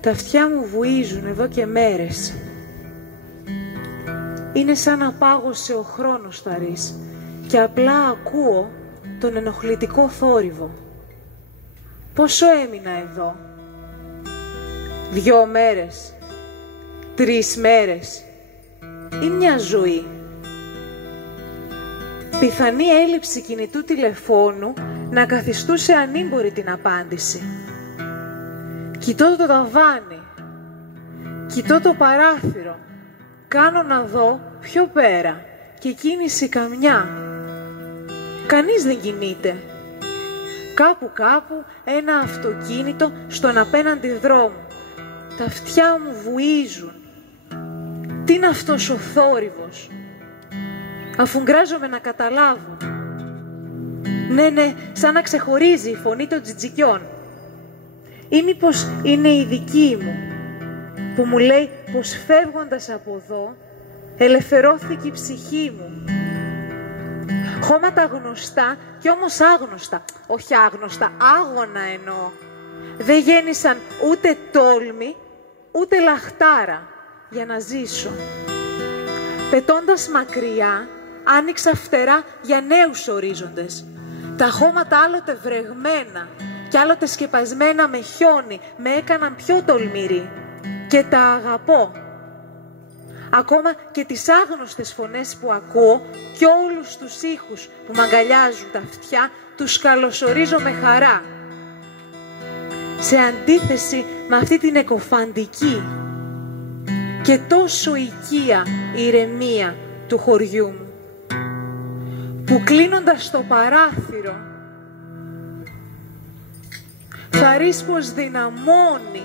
Τα αυτιά μου βουίζουν εδώ και μέρες. Είναι σαν να πάγωσε ο χρόνος θαρής και απλά ακούω τον ενοχλητικό θόρυβο. Πόσο έμεινα εδώ? 2 μέρες, 3 μέρες ή μια ζωή? Πιθανή έλλειψη κινητού τηλεφώνου να καθιστούσε ανήμπορη την απάντηση. Κοιτώ το ταβάνι, κοιτώ το παράθυρο, κάνω να δω πιο πέρα και κίνηση καμιά. Κανείς δεν κινείται. Κάπου ένα αυτοκίνητο στον απέναντι δρόμο. Τα αυτιά μου βουίζουν. Τι είναι αυτός ο θόρυβος? Αφουγκράζομαι να καταλάβω. Ναι, σαν να ξεχωρίζει η φωνή των τζιτζικιών. Ή μήπως είναι η δική μου, που μου λέει πως φεύγοντας από εδώ, ελευθερώθηκε η ψυχή μου. Χώματα γνωστά κι όμως άγνωστα, όχι άγνωστα, άγωνα εννοώ. Δεν γέννησαν ούτε τόλμη, ούτε λαχτάρα για να ζήσω. Πετώντας μακριά, άνοιξα φτερά για νέους ορίζοντες. Τα χώματα άλλοτε βρεγμένα κι άλλοτε σκεπασμένα με χιόνι με έκαναν πιο τολμηρή και τα αγαπώ. Ακόμα και τις άγνωστες φωνές που ακούω και όλους τους ήχους που μ' αγκαλιάζουν τα αυτιά, τους καλωσορίζω με χαρά. Σε αντίθεση με αυτή την εκοφαντική και τόσο οικία ηρεμία του χωριού μου, που κλείνοντας το παράθυρο θαρρείς πως δυναμώνει